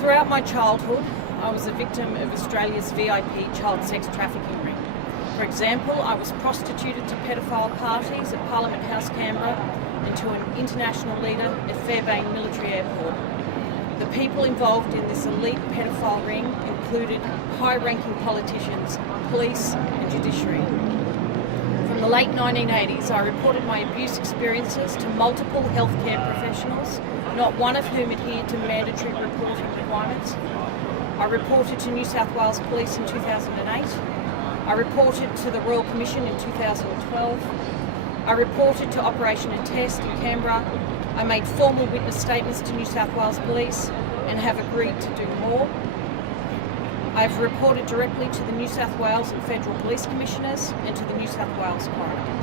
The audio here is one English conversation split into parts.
Throughout my childhood, I was a victim of Australia's VIP child sex trafficking ring. For example, I was prostituted to pedophile parties at Parliament House, Canberra, and to an international leader at Fairbairn Military Airport. The people involved in this elite pedophile ring included high-ranking politicians, police and judiciary. From the late 1980s, I reported my abuse experiences to multiple healthcare professionals, not one of whom adhered to mandatory reporting requirements. I reported to New South Wales Police in 2008. I reported to the Royal Commission in 2012. I reported to Operation Attest in Canberra. I made formal witness statements to New South Wales Police and have agreed to do more. I have reported directly to the New South Wales and Federal Police Commissioners and to the New South Wales Coroner.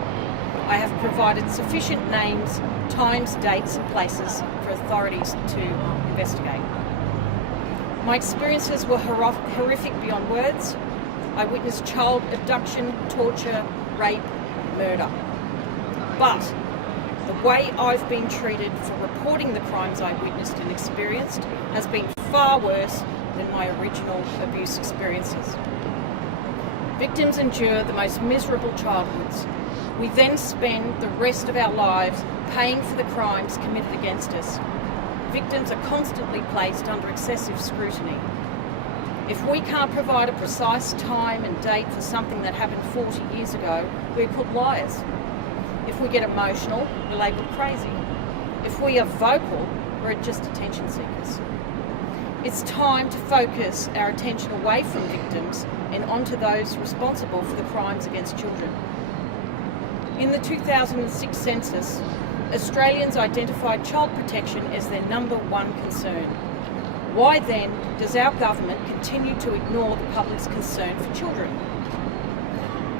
I have provided sufficient names, times, dates and places for authorities to investigate. My experiences were horrific beyond words. I witnessed child abduction, torture, rape, murder. But the way I've been treated for reporting the crimes I witnessed and experienced has been far worse than my original abuse experiences. Victims endure the most miserable childhoods. We then spend the rest of our lives paying for the crimes committed against us. Victims are constantly placed under excessive scrutiny. If we can't provide a precise time and date for something that happened 40 years ago, we're called liars. If we get emotional, we're labelled crazy. If we are vocal, we're just attention seekers. It's time to focus our attention away from victims and onto those responsible for the crimes against children. In the 2006 census, Australians identified child protection as their number one concern. Why then does our government continue to ignore the public's concern for children?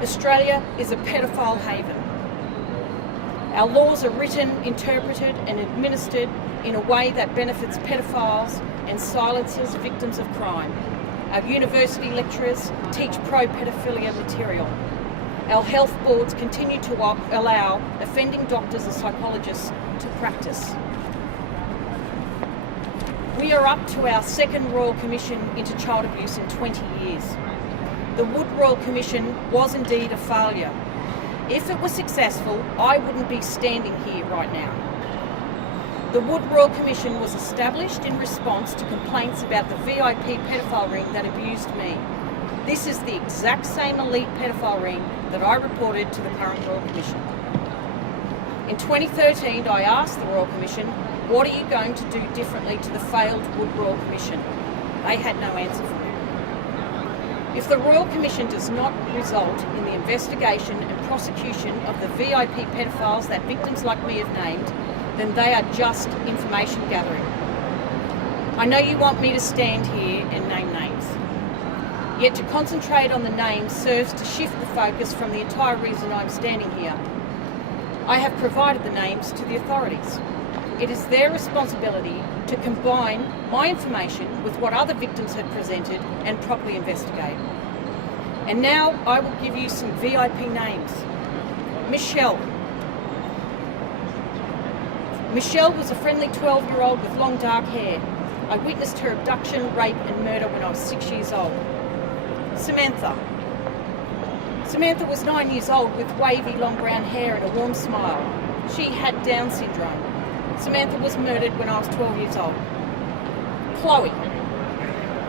Australia is a pedophile haven. Our laws are written, interpreted and administered in a way that benefits pedophiles and silences victims of crime. Our university lecturers teach pro-pedophilia material. Our health boards continue to allow offending doctors and psychologists to practice. We are up to our second Royal Commission into child abuse in 20 years. The Wood Royal Commission was indeed a failure. If it was successful, I wouldn't be standing here right now. The Wood Royal Commission was established in response to complaints about the VIP pedophile ring that abused me. This is the exact same elite pedophile ring that I reported to the current Royal Commission. In 2013, I asked the Royal Commission, what are you going to do differently to the failed Wood Royal Commission? They had no answer for me. If the Royal Commission does not result in the investigation and prosecution of the VIP pedophiles that victims like me have named, then they are just information gathering. I know you want me to stand here and name names. Yet to concentrate on the names serves to shift the focus from the entire reason I'm standing here. I have provided the names to the authorities. It is their responsibility to combine my information with what other victims have presented and properly investigate. And now I will give you some VIP names. Michelle. Michelle was a friendly 12-year-old with long dark hair. I witnessed her abduction, rape and murder when I was 6 years old. Samantha. Samantha was 9 years old with wavy long brown hair and a warm smile. She had Down syndrome. Samantha was murdered when I was 12 years old. Chloe.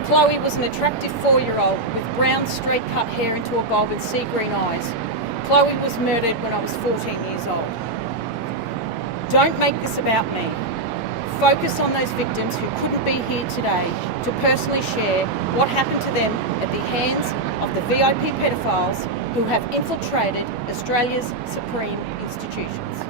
Chloe was an attractive 4-year-old with brown straight-cut hair into a bob and sea green eyes. Chloe was murdered when I was 14 years old. Don't make this about me. Focus on those victims who couldn't be here today to personally share what happened to them at the hands of the VIP pedophiles who have infiltrated Australia's supreme institutions.